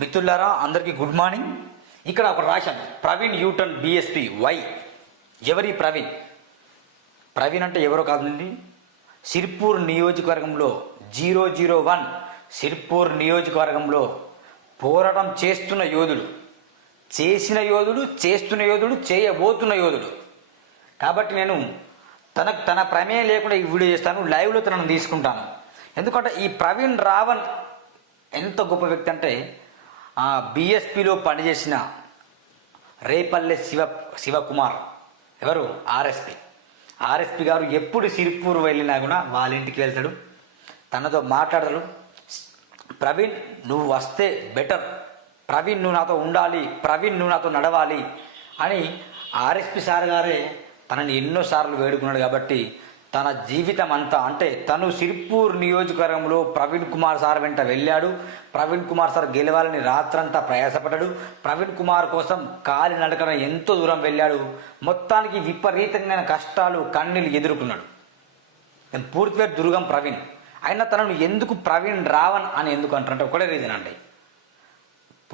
మిత్రులారా అందరికీ good morning. ఇక్కడ ఒక రాశాను ప్రవీణ్ యూటన్ బిఎస్పి వై. ఎవరి ప్రవీణ్? ప్రవీణ్ అంటే ఎవరో కాదండి. సిర్పూర్ నియోజకవర్గంలో జీరో జీరో వన్. సిర్పూర్ నియోజకవర్గంలో పోరాటం చేస్తున్న యోధుడు. చేసిన యోధుడు చేస్తున్న యోధుడు చేయబోతున్న యోధుడు. కాబట్టి నేను తనకు తన ప్రమేయం లేకుండా ఈ వీడియో చేస్తాను. లైవ్లో తనను తీసుకుంటాను. ఎందుకంటే ఈ ప్రవీణ్ రావణ్ ఎంత గొప్ప వ్యక్తి అంటే బీఎస్పీలో పనిచేసిన రేపల్లె శివ శివకుమార్. ఎవరు? ఆర్ఎస్పి ఆర్ఎస్పి గారు ఎప్పుడు సిరిపూర్ వెళ్ళినా కూడా వాళ్ళ ఇంటికి వెళ్తాడు. తనతో మాట్లాడతాడు. ప్రవీణ్ నువ్వు వస్తే బెటర్. ప్రవీణ్ నువ్వు నాతో ఉండాలి. ప్రవీణ్ నువ్వు నాతో నడవాలి అని ఆర్ఎస్పి సార్ గారే తనని ఎన్నోసార్లు వేడుకున్నాడు కాబట్టి తన జీవితం అంతా అంటే తను సిరిపూర్ నియోజకవర్గంలో ప్రవీణ్ కుమార్ సార్ వెంట వెళ్ళాడు. ప్రవీణ్ కుమార్ సార్ గెలవాలని రాత్రంతా ప్రయాసపడ్డాడు. ప్రవీణ్ కుమార్ కోసం కాలి నడకన ఎంతో దూరం వెళ్ళాడు. మొత్తానికి విపరీతమైన కష్టాలు కన్నీళ్ళు ఎదుర్కొన్నాడు. నేను పూర్తిగా దుర్గం ప్రవీణ్. అయినా తనను ఎందుకు ప్రవీణ్ రావణ్ అని ఎందుకు అంటారంటే ఒకటే రీజన్ అండి.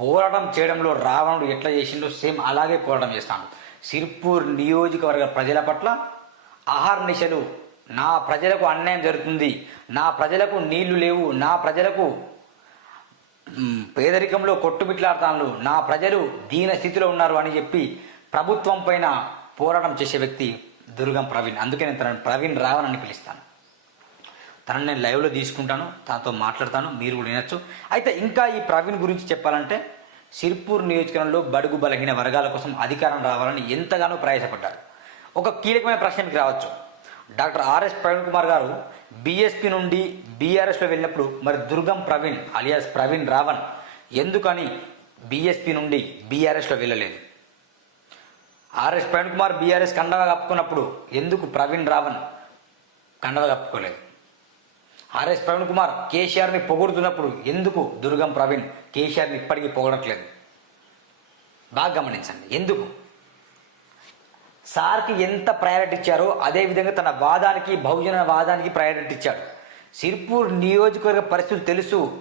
పోరాటం చేయడంలో రావణుడు ఎట్లా చేసిండో సేమ్ అలాగే పోరాటం చేస్తాడు. సిర్పూర్ నియోజకవర్గ ప్రజల పట్ల అహర్నిశలు నా ప్రజలకు అన్యాయం జరుగుతుంది. నా ప్రజలకు నీళ్ళు లేవు. నా ప్రజలకు పేదరికంలో కొట్టుమిట్లాడుతాను నా ప్రజలు దీన స్థితిలో ఉన్నారు అని చెప్పి ప్రభుత్వం పైన పోరాటం చేసే వ్యక్తి దుర్గం ప్రవీణ్. అందుకే నేను తనని ప్రవీణ్ రావణ్ అని పిలుస్తాను. తనని నేను లైవ్లో తీసుకుంటాను. తనతో మాట్లాడతాను. మీరు కూడా వినొచ్చు. అయితే ఇంకా ఈ ప్రవీణ్ గురించి చెప్పాలంటే సిర్పూర్ నియోజకవర్గంలో బడుగు బలహీన వర్గాల కోసం అధికారం రావాలని ఎంతగానో ప్రయాసపడ్డారు. ఒక కీలకమైన ప్రశ్న మీకు రావచ్చు. డాక్టర్ ఆర్ఎస్ ప్రవీణ్ కుమార్ గారు బీఎస్పీ నుండి బీఆర్ఎస్లో వెళ్ళినప్పుడు మరి దుర్గం ప్రవీణ్ అలియాస్ ప్రవీణ్ రావణ్ ఎందుకని బీఎస్పీ నుండి బీఆర్ఎస్లో వెళ్ళలేదు? ఆర్ఎస్ ప్రవీణ్ కుమార్ బీఆర్ఎస్ కండవ కప్పుకున్నప్పుడు ఎందుకు ప్రవీణ్ రావణ్ కండవ కప్పుకోలేదు? ఆర్ఎస్ ప్రవీణ్ కుమార్ కేసీఆర్ని పొగుడుతున్నప్పుడు ఎందుకు దుర్గం ప్రవీణ్ కేసీఆర్ని ఇప్పటికీ పొగడట్లేదు? బాగా గమనించండి. ఎందుకు? సార్కి ఎంత ప్రయారిటీ ఇచ్చారో అదేవిధంగా తన వాదానికి బహుజన వాదానికి ప్రయారిటీ ఇచ్చాడు. సిర్పూర్ నియోజకవర్గ పరిస్థితులు తెలుసు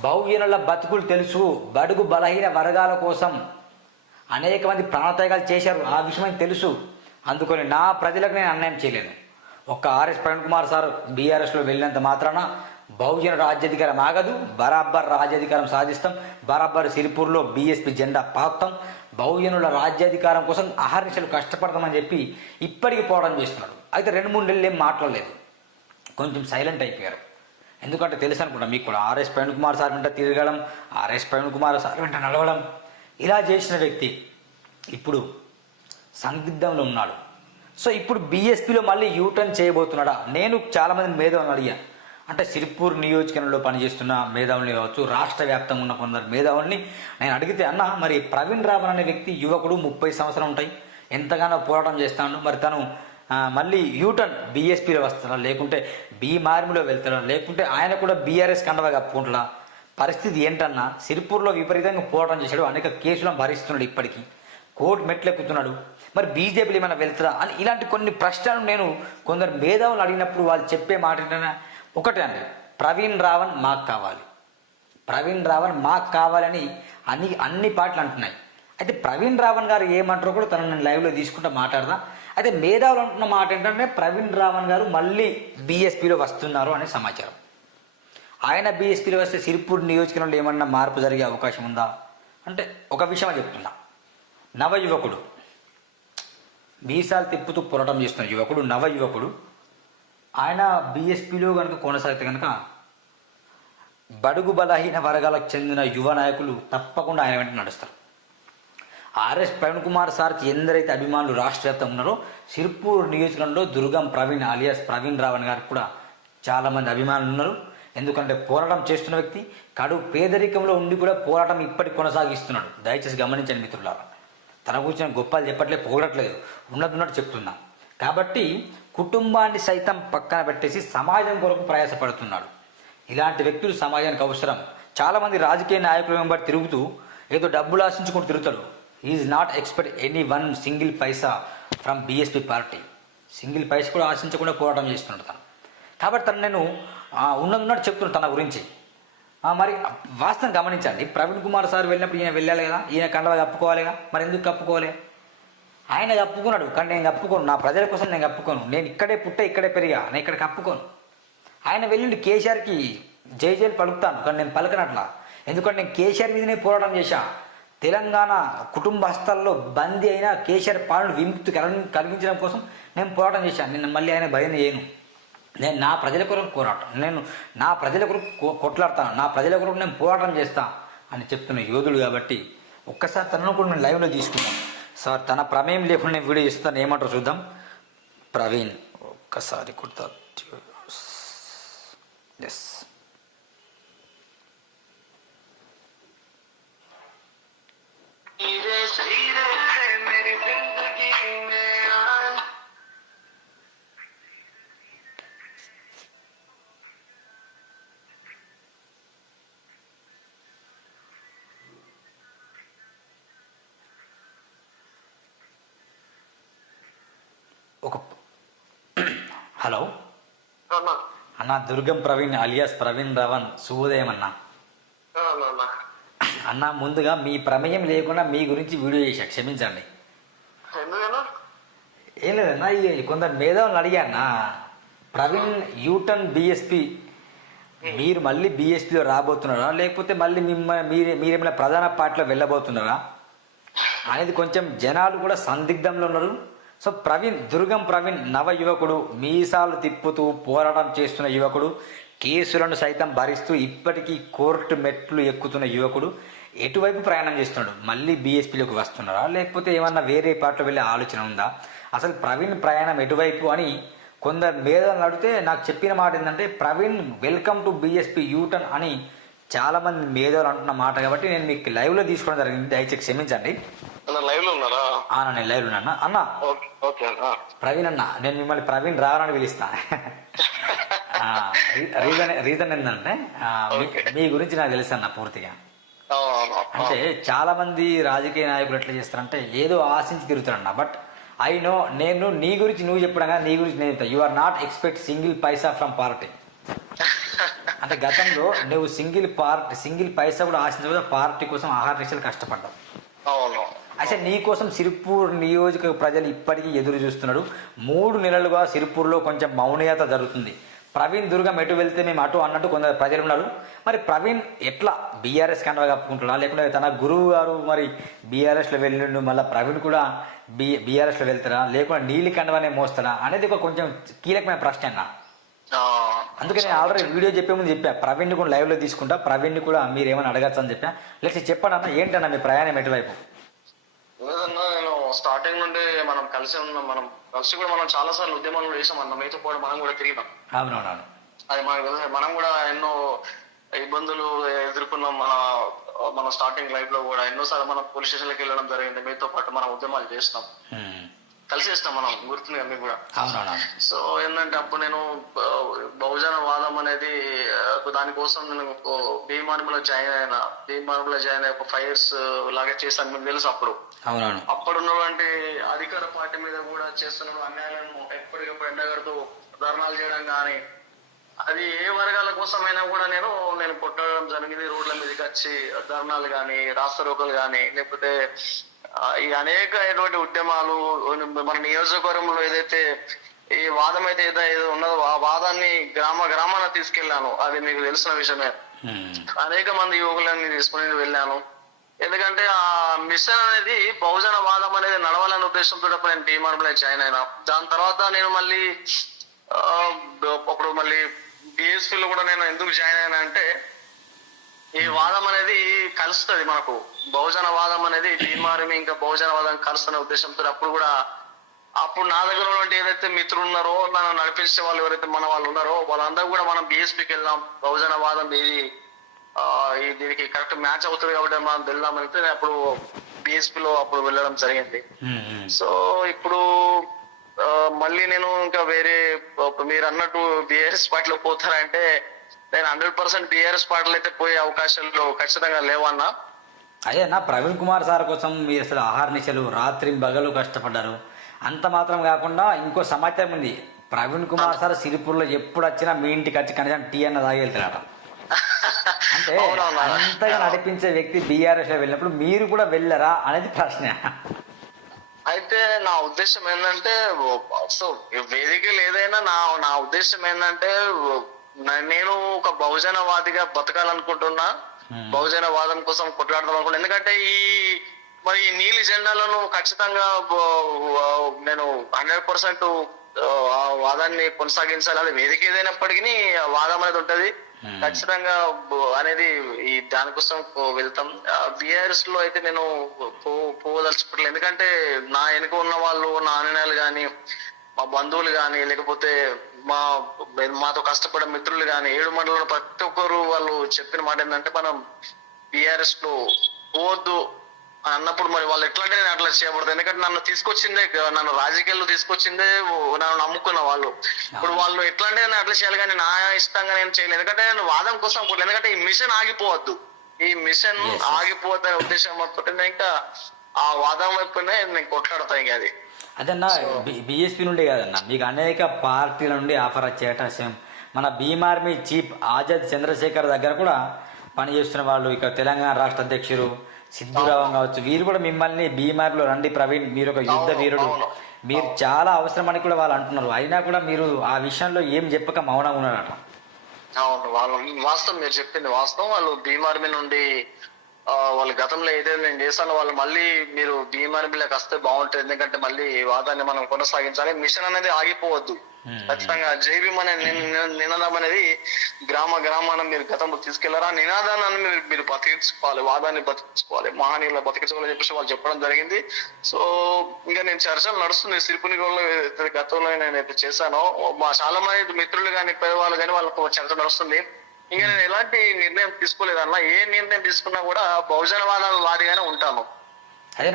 బహుజనుల బతుకులు తెలుసు బడుగు బలహీన వర్గాల కోసం అనేక మంది ప్రాణత్యాగాలు చేశారు. ఆ విషయం తెలుసు. అందుకని నా ప్రజలకు నేను అన్యాయం చేయలేను. ఒక్క ఆర్ఎస్ ప్రవీణ్ కుమార్ సార్ బీఆర్ఎస్లో వెళ్ళినంత మాత్రాన బహుజన రాజ్యాధికారం ఆగదు. బరాబర్ రాజ్యాధికారం సాధిస్తాం. బరాబర్ సిరిపూర్లో బీఎస్పీ జెండా పాతాం బహుజనుల రాజ్యాధికారం కోసం అహర్నిశలు కష్టపడతామని చెప్పి ఇప్పటికి పోవడం చేస్తున్నాడు. అయితే రెండు మూడు నెలలు ఏం మాట్లాడలేదు. కొంచెం సైలెంట్ అయిపోయారు. ఎందుకంటే తెలుసు అనుకుంటా మీకు కూడా ఆర్ఎస్ ప్రవీణ్ కుమార్ సార్ వెంట తిరగడం ఆర్ఎస్ ప్రవీణ్ కుమార్ సార్ వెంట నడవడం ఇలా చేసిన వ్యక్తి ఇప్పుడు సందిగ్ధంలో ఉన్నాడు. సో ఇప్పుడు బీఎస్పీలో మళ్ళీ యూటర్న్ చేయబోతున్నాడా? నేను చాలామంది మేధావులను అడిగా. అంటే సిరిపూర్ నియోజకవర్గంలో పనిచేస్తున్న మేధావుల్ని కావచ్చు రాష్ట్ర వ్యాప్తంగా ఉన్న కొందరు మేధావుల్ని నేను అడిగితే అన్న మరి ప్రవీణ్ రావణ్ అనే వ్యక్తి యువకుడు ముప్పై సంవత్సరం ఉంటాయి. ఎంతగానో పోరాటం చేస్తాడు. మరి తను మళ్ళీ యూటర్న్ బీఎస్పీలో వస్తాడా? లేకుంటే బీమార్మిలో వెళ్తాడా? లేకుంటే ఆయన కూడా బీఆర్ఎస్ కండవా కప్పుకుంటాడా? పరిస్థితి ఏంటన్నా? సిరిపూర్లో విపరీతంగా పోరాటం చేశాడు. అనేక కేసులను భరిస్తున్నాడు ఇప్పటికీ. కోర్టు మెట్లెక్కుతున్నాడు. మరి బీజేపీలు ఏమైనా వెళ్తారా? అని ఇలాంటి కొన్ని ప్రశ్నలు నేను కొందరు మేధావులు అడిగినప్పుడు వాళ్ళు చెప్పే మాట ఏంటన్నా ఒకటే అండి ప్రవీణ్ రావణ్ మాకు కావాలి. ప్రవీణ్ రావణ్ మాకు కావాలని అన్ని అన్ని పాటలు అంటున్నాయి. అయితే ప్రవీణ్ రావణ్ గారు ఏమంటారో కూడా తనను నేను లైవ్లో తీసుకుంటూ మాట్లాడదా అయితే మేధావులు అంటున్న మాట ఏంటంటే ప్రవీణ్ రావణ్ గారు మళ్ళీ బీఎస్పీలో వస్తున్నారు అనే సమాచారం. ఆయన బీఎస్పీలో వస్తే సిరిపూర్ నియోజకవర్గంలో ఏమన్నా మార్పు జరిగే అవకాశం ఉందా? అంటే ఒక విషయం చెప్తున్నా. నవ యువకుడు మీసాలు తిప్పుతూ పోరాటం చేస్తున్న యువకుడు నవ యువకుడు ఆయన బీఎస్పీలో కనుక కొనసాగితే కనుక బడుగు బలహీన వర్గాలకు చెందిన యువ నాయకులు తప్పకుండా ఆయన వెంట నడుస్తారు. ఆర్ఎస్ ప్రవీణ్ కుమార్ సార్కి ఎందరైతే అభిమానులు రాష్ట్ర వ్యాప్తంగా ఉన్నారో సిర్పూర్ నియోజకవర్గంలో దుర్గం ప్రవీణ్ అలియాస్ ప్రవీణ్ రావణ్ గారికి కూడా చాలామంది అభిమానులు ఉన్నారు. ఎందుకంటే పోరాటం చేస్తున్న వ్యక్తి కడు పేదరికంలో ఉండి కూడా పోరాటం ఇప్పటికి కొనసాగిస్తున్నాడు. దయచేసి గమనించండి మిత్రులారా. తన గురించి గొప్పలు చెప్పట్లే పోగడట్లేదు. ఉన్నది ఉన్నట్టు కాబట్టి కుటుంబాన్ని సైతం పక్కన పెట్టేసి సమాజం కొరకు ప్రయాసపడుతున్నాడు. ఇలాంటి వ్యక్తులు సమాజానికి అవసరం. చాలామంది రాజకీయ నాయకుల వెంబడి తిరుగుతూ ఏదో డబ్బులు ఆశించుకుంటూ తిరుగుతాడు is not expect any one single paisa from BSP party single paisa కూడా ఆశించకుండా పోరాటం చేస్తున్నాడు తను. కాబట్టి తను నేను ఆ, చెప్తున్నాను తన గురించి. మరి వాస్తవం గమనించండి ప్రవీణ్ కుమార్ సార్ వెళ్ళినప్పుడు ఈయన వెళ్ళాలి కదా? ఈయన కండవ కప్పుకోవాలిగా? మరి ఎందుకు కప్పుకోవాలి? ఆయన కప్పుకున్నాడు కానీ నేను కప్పుకోను. నా ప్రజల కోసం నేను కప్పుకోను. నేను ఇక్కడే పుట్ట ఇక్కడే పెరిగా. నేను ఇక్కడ కప్పుకోను. ఆయన వెళ్ళిండి కేసీఆర్కి జై జైలు పలుకుతాను కానీ నేను పలకనట్లా. ఎందుకంటే నేను కేసీఆర్ మీదనే పోరాటం చేశా. తెలంగాణ కుటుంబస్థల్లో బందీ అయిన కేసీఆర్ పాలన విముక్తి కలిగించడం కోసం నేను పోరాటం చేశాను నేను మళ్ళీ ఆయన భయం చేయను. నేను నా ప్రజల కొరకు పోరాటం నేను నా ప్రజల కొరకు కొట్లాడతాను నా ప్రజల కొరకు నేను పోరాటం చేస్తాను అని చెప్తున్న యోధుడు కాబట్టి ఒక్కసారి తనను కూడా నేను లైవ్లో తీసుకున్నాను సార్ తన ప్రమేయం లేకుండా వీడియో ఇస్తాను ఏమంటారు చూద్దాం. ప్రవీణ్ ఒక్కసారి కుర్తా ఎస్ అన్నా దుర్గం ప్రవీణ్ అలియాస్ ప్రవీణ్ రవన్ శుభోదయం అన్న. అన్నా ముందుగా మీ ప్రమేయం లేకుండా మీ గురించి వీడియో చేశా. క్షమించండి. ఏం లేదన్నా కొందరు మేధావులను అడిగానా ప్రవీణ్ యూటర్న్ బిఎస్పి. మీరు మళ్ళీ బీఎస్పీలో రాబోతున్నారా? లేకపోతే మళ్ళీ మిమ్మ మీరే మీరేమైనా ప్రధాన పార్టీలో వెళ్ళబోతున్నారా? అనేది కొంచెం జనాలు కూడా సందిగ్ధంలో ఉన్నారు. సో ప్రవీణ్ దుర్గం ప్రవీణ్ నవ యువకుడు మీసాలు తిప్పుతూ పోరాటం చేస్తున్న యువకుడు కేసులను సైతం భరిస్తూ ఇప్పటికీ కోర్టు మెట్లు ఎక్కుతున్న యువకుడు ఎటువైపు ప్రయాణం చేస్తున్నాడు? మళ్ళీ బీఎస్పీలోకి వస్తున్నారా? లేకపోతే ఏమన్నా వేరే పార్టీలో వెళ్ళే ఆలోచన ఉందా? అసలు ప్రవీణ్ ప్రయాణం ఎటువైపు అని కొందరు మేధావులను అడిగితే నాకు చెప్పిన మాట ఏంటంటే Praveen welcome to BSP U-turn అని చాలామంది మేధావులు అంటున్న మాట కాబట్టి నేను మీకు లైవ్లో తీసుకోవడం జరిగింది. దయచేసి క్షమించండి. లైవ్లో ఉన్నారా? ఆ, నేను ఉన్నా అన్న ఓకే అన్న. ప్రవీణ్ అన్న నేను మిమ్మల్ని ప్రవీణ్ రావని పిలుస్తా. రీజన్ రీజన్ ఏంటంటే మీ- గురించి నాకు తెలుసు అన్న పూర్తిగా. అంటే చాలా మంది రాజకీయ నాయకులు ఎట్లా చేస్తారంటే ఏదో ఆశించి తిరుగుతారన్న బట్ ఐ నో నేను నీ గురించి నువ్వు చెప్పడంగా నీ గురించి నేను చెప్తా. You are not expect single paisa from party అంటే గతంలో నువ్వు సింగిల్ పార్టీ సింగిల్ పైసా కూడా ఆశించకుండా పార్టీ కోసం ఆహార రిక్షలు కష్టపడ్డావు. అవును అయితే నీ కోసం సిరిపూర్ నియోజక ప్రజలు ఇప్పటికీ ఎదురు చూస్తున్నాడు. మూడు నెలలుగా సిరిపూర్లో కొంచెం మౌనీయత జరుగుతుంది. ప్రవీణ్ దుర్గం ఎటు వెళ్తే మేము అటు అన్నట్టు కొందరు ప్రజలు ఉన్నారు. మరి ప్రవీణ్ ఎట్లా బీఆర్ఎస్ కండగా కప్పుకుంటున్నా లేకుంటే తన గురువు గారు మరి బీఆర్ఎస్లో వెళ్ళిండు మళ్ళీ ప్రవీణ్ కూడా బీ బీఆర్ఎస్లో వెళ్తారా లేకుంటే నీలి కండవనే మోస్తాడా? అనేది ఒక కొంచెం కీలకమైన ప్రశ్న అన్న అందుకే నేను ఆల్రెడీ వీడియో చెప్పే ముందు చెప్పా. ప్రవీణ్ని కూడా లైవ్లో తీసుకుంటా. ప్రవీణ్ని కూడా మీరు ఏమైనా అడగచ్చు అని చెప్పా. లేకపోతే చెప్పండి అన్న ఏంటన్నా మీ ప్రయాణం ఎటువైపు? లేదన్నా నేను స్టార్టింగ్ నుండి మనం కలిసి ఉన్నాం మనం కలిసి కూడా మనం చాలా సార్లు ఉద్యమాలు చేసాం అన్న మీతో పాటు మనం కూడా తిరిగినాం అవునవునవును. అది మనకు మనం కూడా ఎన్నో ఇబ్బందులు ఎదుర్కొన్నాం మన మన స్టార్టింగ్ లైఫ్లో కూడా. ఎన్నోసార్లు మనం పోలీస్ స్టేషన్కి వెళ్ళడం జరిగింది. మీతో పాటు మనం ఉద్యమాలు చేసినాం. కలిసి చేస్తాం మనం గుర్తుంది మీకు కూడా. సో ఏంటంటే అప్పుడు నేను బహుజన వాదం అనేది దానికోసం నేను భీమార్మిలో జాయిన్ అయిన భీమార్మిలో జాయిన్ అయ్యి ఒక ఫైవ్ ఇయర్స్ లాగా చేశాను మీకు తెలుసు అప్పుడు. అవునవును. అప్పుడు ఉన్నటువంటి అధికార పార్టీ మీద కూడా చేస్తున్న అన్యాయాలను ఎప్పటికప్పుడు ఎండగడుతూ ధర్నాలు చేయడం కానీ అది ఏ వర్గాల కోసమైనా కూడా నేను నేను కొట్టడం జరిగింది. రోడ్ల మీదకి వచ్చి ధర్నాలు కానీ రాస్తారోకలు కానీ లేకపోతే ఈ అనేకమైనటువంటి ఉద్యమాలు మన నియోజకవర్గంలో ఏదైతే ఈ వాదం అయితే ఏదో ఏదో ఉన్నదో ఆ వాదాన్ని గ్రామ గ్రామాన తీసుకెళ్ళాను అది మీకు తెలిసిన విషయమే. అనేక మంది యువకులని తీసుకుని వెళ్ళాను. ఎందుకంటే ఆ మిషన్ అనేది బహుజన వాదం అనేది నడవాలనే ఉద్దేశంతో నేను టీమార్పులో జాయిన్ అయినా. దాని తర్వాత నేను మళ్ళీ అప్పుడు మళ్ళీ BSP లో కూడా నేను ఎందుకు జాయిన్ అయినా అంటే ఈ వాదం అనేది కలుస్తుంది మనకు బహుజన వాదం అనేది టీమార్మి ఇంకా బహుజన వాదం కలుస్తున్న ఉద్దేశంతో అప్పుడు కూడా అప్పుడు నా దగ్గర ఉన్నటువంటి ఏదైతే మిత్రులు ఉన్నారో నన్ను నడిపించే వాళ్ళు ఎవరైతే మన వాళ్ళు ఉన్నారో వాళ్ళందరూ కూడా మనం బీఎస్పీకి వెళ్దాం బహుజన వాదం ఇది దీనికి కరెక్ట్ మ్యాచ్ అవుతుంది కాబట్టి మనం వెళ్దాం అంటే అప్పుడు BSP లో అప్పుడు వెళ్ళడం జరిగింది. సో ఇప్పుడు మళ్ళీ నేను ఇంకా వేరే మీరు అన్నట్టు బీఆర్ఎస్ పార్టీలో పోతారంటే నేను హండ్రెడ్ పర్సెంట్ బీఆర్ఎస్ పార్టీలో అయితే పోయే అవకాశాలు ఖచ్చితంగా లేవన్నా. అదే నా ప్రవీణ్ కుమార్ సార్ కోసం మీరు అసలు ఆహార నిశలు రాత్రి బగలు కష్టపడ్డారు. అంత మాత్రం కాకుండా ఇంకో సమాచారం ఉంది. ప్రవీణ్ కుమార్ సార్ సిరిపూర్లో ఎప్పుడు వచ్చినా మీ ఇంటికి వచ్చి కనీసం టీ అన్న తాగి వెళ్తారట అంటే? అంతగా నడిపించే వ్యక్తి బీఆర్ఎస్లో వెళ్ళినప్పుడు మీరు కూడా వెళ్ళరా అనేది ప్రశ్న. అయితే నా ఉద్దేశం ఏంటంటే సో వేదికలు ఏదైనా నా నా ఉద్దేశం ఏంటంటే నేను ఒక బహుజనవాదిగా బతకాలనుకుంటున్నా Hmm. బహుజనవాదం కోసం కొట్లాడదాం అనుకుంటున్నా. ఎందుకంటే ఈ మరి నీలి జెండాలను ఖచ్చితంగా నేను హండ్రెడ్ పర్సెంట్ ఆ వాదాన్ని కొనసాగించాలి. అది వేదిక ఏదైనప్పటికీ ఆ వాదం అనేది ఉంటది. Hmm. ఖచ్చితంగా అనేది ఈ దానికోసం వెళ్తాం. బిఆర్ఎస్లో అయితే నేను పో- పోదలుచుకోవట్లేదు ఎందుకంటే నా వెనుక ఉన్న వాళ్ళు నా కానీ మా బంధువులు కానీ లేకపోతే మా మాతో కష్టపడే మిత్రులు కానీ ఏడు మండలంలో ప్రతి ఒక్కరు వాళ్ళు చెప్పిన మాట ఏంటంటే మనం బిఆర్ఎస్లో పోవద్దు అని అన్నప్పుడు మరి వాళ్ళు ఎట్లాంటి నేను అట్లా చేయబడతాను ఎందుకంటే నన్ను తీసుకొచ్చిందే నన్ను రాజకీయాల్లో తీసుకొచ్చిందే నన్ను నమ్ముకున్న వాళ్ళు. ఇప్పుడు వాళ్ళు ఎట్లాంటి నేను అట్లా చేయాలి కానీ నా ఇష్టంగా నేను చేయలేదు. ఎందుకంటే నేను వాదం కోసం అనుకోలేదు. ఎందుకంటే ఈ మిషన్ ఆగిపోవద్దు. ఈ మిషన్ Yes, yes. ఆగిపోవద్దు అనే ఉద్దేశం మొత్తం ఇంకా ఆ వాదం వైపునే నేను కొట్లాడతాను ఇంకా అది. అదన్నా బిఎస్పీ నుండి కాదన్న. మీకు అనేక పార్టీల నుండి ఆఫర్ వచ్చేట సేమ్. మన భీమ్ ఆర్మీ చీఫ్ ఆజాద్ చంద్రశేఖర్ దగ్గర కూడా పనిచేస్తున్న వాళ్ళు ఇక తెలంగాణ రాష్ట్ర అధ్యక్షుడు సిద్ధురావం కావచ్చు. వీరు కూడా మిమ్మల్ని బీమార్లో రండి ప్రవీణ్ మీరు ఒక యుద్ధ వీరుడు. మీరు చాలా అవసరం అని కూడా వాళ్ళు అంటున్నారు. అయినా కూడా మీరు ఆ విషయంలో ఏం చెప్పక మౌనంగా ఉన్నారట. అవును వాళ్ళు వాస్తవం మీరు చెప్పింది వాస్తవం. వాళ్ళు బీమార్మీ నుండి వాళ్ళు గతంలో ఏదైతే నేను చేశానో వాళ్ళు మళ్ళీ మీరు బీమార్మీలోకి వస్తే బాగుంటుంది. ఎందుకంటే మళ్ళీ వాదాన్ని మనం కొనసాగించాలి. మిషన్ అనేది ఆగిపోవద్దు. ఖచ్చితంగా జైబీం అనే ని- ని- నినాదం అనేది గ్రామ గ్రామాన మీరు గతంలో తీసుకెళ్ళారా? నినాదాన్ని మీరు మీరు బతికించుకోవాలి. వాదాన్ని బతికించుకోవాలి. మహానీయుల బతికించుకోవాలని చెప్పేసి వాళ్ళు చెప్పడం జరిగింది. సో ఇంకా నేను చర్చలు నడుస్తుంది. ఏదైతే గతంలో నేను చేశానో మా చాలా మంది మిత్రులు కానీ పేదవాళ్ళు కానీ వాళ్ళకు చర్చ నడుస్తుంది. ఇంకా నేను ఎలాంటి నిర్ణయం తీసుకోలేదన్న ఏ నిర్ణయం తీసుకున్నా కూడా బహుజనవాద వాదిగానే ఉంటాను. అదే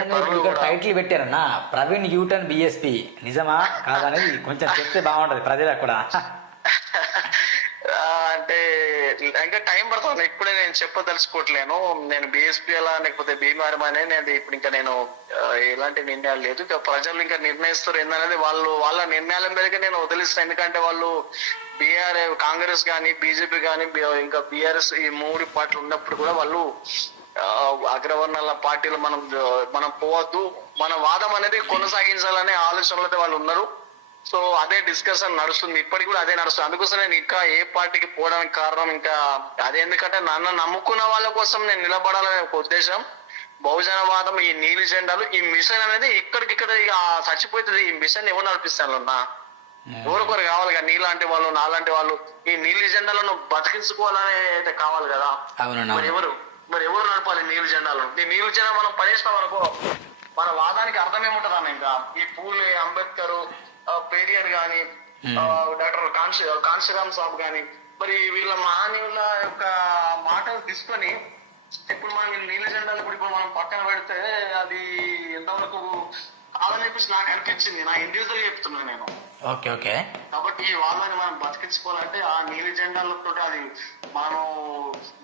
టైటిల్ పెట్టారన్నా ప్రవీణ్ యూటన్ బిఎస్పి నిజమా? కాదనేది కొంచెం చెప్తే బాగుంటది ప్రజలకు కూడా. అంటే ఇంకా టైం పడుతుంది. ఇప్పుడే నేను చెప్పదలుచుకోవట్లేను నేను బిఎస్పీ అలా లేకపోతే బీమారం అనేది ఇప్పుడు ఇంకా నేను ఎలాంటి నిర్ణయాలు లేదు. ఇంకా ప్రజలు ఇంకా నిర్ణయిస్తారు ఏందనేది వాళ్ళు వాళ్ళ నిర్ణయాల మీదకి నేను వదిలిస్తాను. ఎందుకంటే వాళ్ళు బీఆర్ కాంగ్రెస్ కానీ బీజేపీ కానీ ఇంకా బీఆర్ఎస్ ఈ మూడు పార్టీలు ఉన్నప్పుడు కూడా వాళ్ళు ఆ, అగ్రవర్ణాల పార్టీలు మనం మనం పోవద్దు. మన వాదం అనేది కొనసాగించాలనే ఆలోచనలతో వాళ్ళు ఉన్నారు. సో అదే డిస్కషన్ నడుస్తుంది. ఇప్పటికి కూడా అదే నడుస్తుంది. అందుకోసం నేను ఇంకా ఏ పార్టీకి పోవడానికి కారణం ఇంకా అదే. ఎందుకంటే నన్ను నమ్ముకున్న వాళ్ళ కోసం నేను నిలబడాలనే ఒక ఉద్దేశం. బహుజనవాదం ఈ నీలి జెండాలు ఈ మిషన్ అనేది ఇక్కడికిక్కడ ఇక చచ్చిపోతుంది. ఈ మిషన్ ఎవరు నడిపిస్తాను నా ఎవరొకరు కావాలి కదా? నీలాంటి వాళ్ళు నాలాంటి వాళ్ళు. ఈ నీలి జెండాలను బతికించుకోవాలనే అయితే కావాలి కదా? మరి ఎవరు? మరి ఎవరు నడపాలి నీళ్ళు జెండాలను? ఈ నీళ్ళు జెండా మనం పడేసినాం అనుకో. మన వాదానికి అర్థం ఏముంటది అన్న ఇంకా? ఈ పూలే అంబేద్కర్ పేరియర్ గాని డాక్టర్ కాంశీ కాంశీరామ్ సాబ్ గాని మరి వీళ్ళ మహానీయుల యొక్క మాటలు తీసుకొని ఇప్పుడు మనం నీళ్ళ జెండాలు ఇప్పుడు ఇప్పుడు మనం పక్కన పెడితే అది ఎంతవరకు కాదని చెప్పేసి నాకు అనిపించింది. నా ఇండివిజువల్ చెప్తున్నాను నేను. Okay okay. కాబట్టి ఈ వాళ్ళని మనం బతికించుకోవాలంటే ఆ నీలి జెండాలతో అది మనం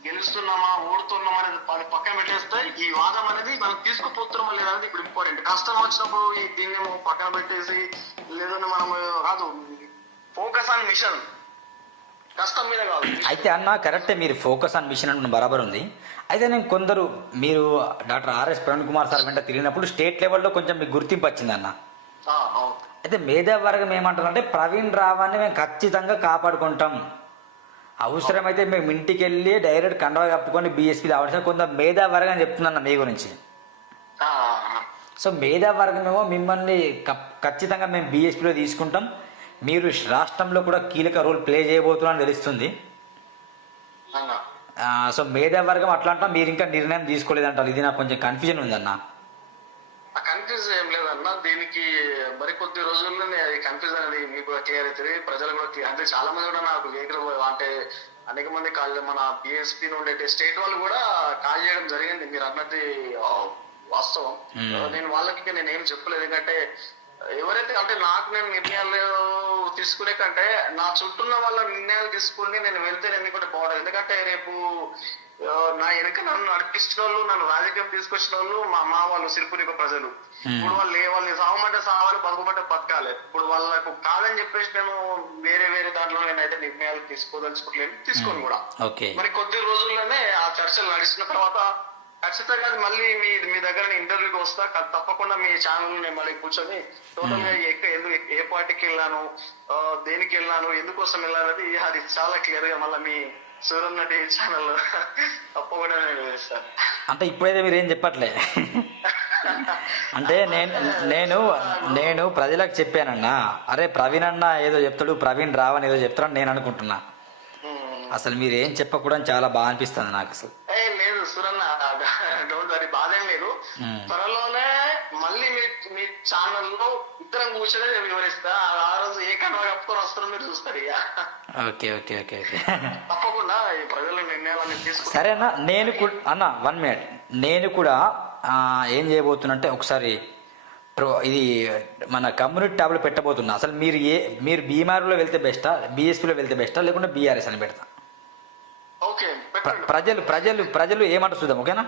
గెలుస్తున్నామా ఓడుతున్నామా అనేది పక్కన పెట్టేస్తే ఈ వాదం అనేది మనం తీసుకుపోతున్నామా లేదా అనేది ఇప్పుడు ఇంపార్టెంట్ కష్టం వచ్చినప్పుడు ఈ దీన్ని పక్కన పెట్టేసి లేదంటే మనం కాదు ఫోకస్ ఆన్ మిషన్. కష్టం మీద కాదు. అయితే అన్న కరెక్టే మీరు ఫోకస్ ఆన్ మిషన్ అంటే బరాబర్ ఉంది. అయితే నేను కొందరు మీరు doctor RS Praveen Kumar sir వెంట తిరిగినప్పుడు స్టేట్ లెవెల్లో కొంచెం మీకు గుర్తింపు వచ్చింది అన్న. అయితే మేధావర్గం ఏమంటారంటే ప్రవీణ్ రావాన్ని మేము ఖచ్చితంగా కాపాడుకుంటాం. అవసరమైతే మేము ఇంటికి వెళ్ళి డైరెక్ట్ కండవ కప్పుకొని బీఎస్పీ రావడం కొంత మేధావర్గం చెప్తుందన్న మీ గురించి. సో మేధావర్గం ఏమో మిమ్మల్ని ఖచ్చితంగా మేము బీఎస్పీలో తీసుకుంటాం. మీరు రాష్ట్రంలో కూడా కీలక రోల్ ప్లే చేయబోతున్నారని తెలుస్తుంది. సో మేధావర్గం అట్లా అంటాం మీరు ఇంకా నిర్ణయం తీసుకోలేదంటారు. ఇది నాకు కొంచెం కన్ఫ్యూజన్ ఉందన్న. ఆ కన్ఫ్యూజ్ ఏం లేదన్న. దీనికి మరి కొద్ది రోజుల్లోనే అది కన్ఫ్యూజ్ అనేది మీకు కూడా క్లియర్ అవుతుంది. ప్రజలు కూడా అంటే చాలా మంది కూడా నాకు వెహికల్ అంటే అనేక మంది కాల్ మన బిఎస్పీ నుండి స్టేట్ వాళ్ళు కూడా కాల్ చేయడం జరిగింది. మీరు అన్నది వాస్తవం. నేను వాళ్ళకి నేను ఏం చెప్పలేదు. ఎందుకంటే ఎవరైతే అంటే నాకు నేను నిర్ణయాలు తీసుకునే కంటే నా చుట్టూ ఉన్న వాళ్ళ నిర్ణయాలు తీసుకుని నేను వెళ్తే నేను ఎందుకంటే బాగుండదు ఎందుకంటే రేపు ఆ, నా వెనక నన్ను నడిపిస్తున్న వాళ్ళు నన్ను రాజకీయం తీసుకొచ్చిన వాళ్ళు మా మా వాళ్ళు సిరిపురిక ప్రజలు. Hmm. ఇప్పుడు వాళ్ళు ఏ- వాళ్ళని సావమంటే సావాలి బతుకుమంటే బతకాలి. ఇప్పుడు వాళ్ళకు కాదని చెప్పేసి నేను వేరే వేరే దాంట్లో నేనైతే నిర్ణయాలు తీసుకోదలుచుకోలేదు తీసుకోను కూడా. ఓకే మరి కొద్ది రోజుల్లోనే నడిచిన తర్వాత ఖచ్చితంగా మళ్ళీ మీ మీ దగ్గర ఇంటర్వ్యూకి వస్తా. తప్పకుండా మీ ఛానల్ నేను మళ్ళీ కూర్చొని టోటల్గా ఎక్క- ఎందుకు ఏ పార్టీకి వెళ్ళాను దేనికి వెళ్ళాను ఎందుకోసం వెళ్ళాను అది అది చాలా క్లియర్గా మళ్ళీ మీ సూరన్న టీవీ ఛానల్ తప్పకుండా నేను అంటే ఇప్పుడైతే మీరు ఏం చెప్పట్లే. అంటే నేను నేను నేను ప్రజలకు చెప్పానన్నా అరే ప్రవీణ్ అన్న ఏదో చెప్తాడు ప్రవీణ్ రావని ఏదో చెప్తాడని నేను అనుకుంటున్నా. ఉమ్. అసలు మీరు ఏం చెప్పకూడదు చాలా బాగా అనిపిస్తుంది నాకు అసలు ఏ లేదు సురన్న డోంట్ వరీ బాధ ఏం లేదు మ్మ్. త్వరలోనే మళ్ళీ మీ మీ ఛానల్లో ఇద్దరం కూర్చొని నేను వివరిస్తా. ఆ రోజు ఏ కన్వ కప్పుకొని వస్తారో మీరు చూస్తారు ఇక. Okay okay okay okay. తప్పకుండా ఈ ప్రజల నిర్ణయాలన్నీ తీసుకుంటారు సరే అన్న నేను కూడా అన్న వన్ మినిట్ నేను కూడా ఆ, ఏం చేయబోతున్నంటే ఒకసారి ప్రో- ఇది మన కమ్యూనిటీ ట్యాబ్లో పెట్టబోతున్నా. అసలు మీరు ఏ మీరు బీమార్లో వెళ్తే బెస్టా బీఎస్పీలో వెళ్తే బెస్టా లేకుంటే బీఆర్ఎస్ అని పెడతా. ఓకే ప్ర- పెట్టండి. ప్రజలు ప్రజలు ప్రజలు ఏమంటారు చూద్దాం ఓకేనా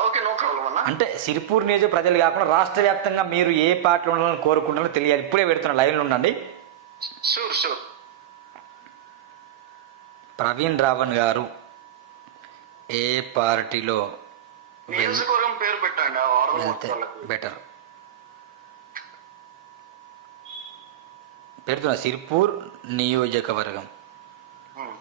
ఓకే నో ప్రాబ్లం అన్న అంటే సిరిపూర్ నియోజక ప్రజలు కాకుండా రాష్ట్ర వ్యాప్తంగా మీరు ఏ పార్టీలో ఉండాలని కోరుకుంటున్నారో తెలియాలి. ఇప్పుడే పెడుతున్న లైన్లో ఉండండి. ప్రవీణ్ రావణ్ గారు ఏ పార్టీలో వెళ్తే బెటర్. పెడుతున్నా సిరిపూర్ నియోజకవర్గం మ్మ్.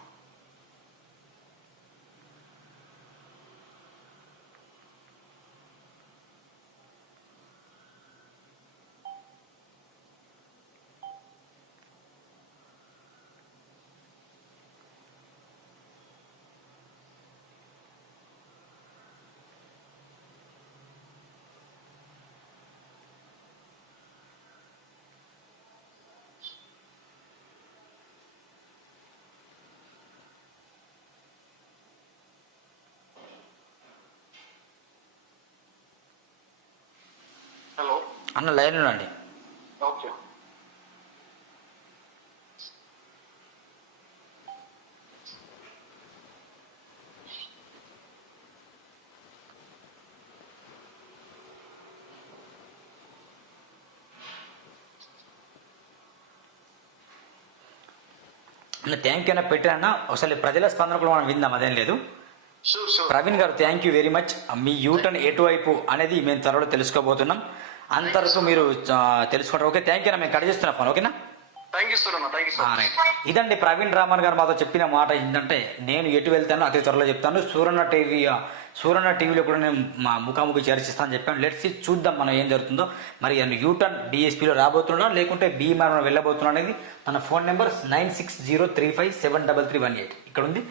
హలో అన్న లైన్లో ఉండండి ఓకే. థ్యాంక్ యూ అన్న పెట్టినా అసలు ప్రజల స్పందన కూడా మనం విందాం అదేం లేదు. Praveen garu thank you very much me U turn ఎటువైపు అనేది మేము త్వరలో తెలుసుకోబోతున్నాం. అంతవరకు మీరు తెలుసుకుంటారు ఓకే థ్యాంక్ యూ మేము కట్ చేస్తున్నా ఫోన్ ఓకేనా? ఇదండి ప్రవీణ్ రామన్ గారు మాతో చెప్పిన మాట. ఏంటంటే నేను ఎటు వెళ్తానో అతి త్వరలో చెప్తాను. సూరన్న టీవీ సూరన్న టీవీలో కూడా నేను మా ముఖాముఖి చర్చిస్తాను చెప్పాను. లెట్స్ చూద్దాం మనం ఏం జరుగుతుందో. మరి ఆయన యూటర్న్ డిఎస్పీలో రాబోతున్నా లేకుంటే బీఎంఆర్ వెళ్ళబోతున్నా అనేది తన phone number nine six zero three five seven double three one eight. ఇక్కడ ఉంది.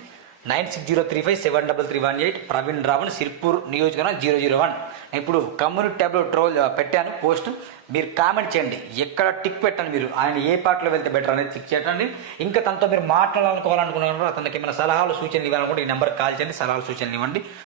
Nine six zero three five seven double three one eight Praveen Ravan Sirpur నియోజకవర్గం జీరో జీరో వన్. ఇప్పుడు కమ్యూనిటీ ట్యాబ్లో troll పెట్టాను post. మీరు comment చేయండి. ఎక్కడ tick పెట్టండి మీరు? ఆయన ఏ పార్టీలో వెళ్తే బెటర్ అనేది టిక్ చేయండి. ఇంకా తనతో మీరు మాట్లాడాలనుకోవాలనుకున్నారు అతనికి ఏమైనా సలహాలు సూచనలు ఇవ్వాలనుకుంటే ఈ నెంబర్కి కాల్ చేయండి. సలహాలు సూచనలు ఇవ్వండి.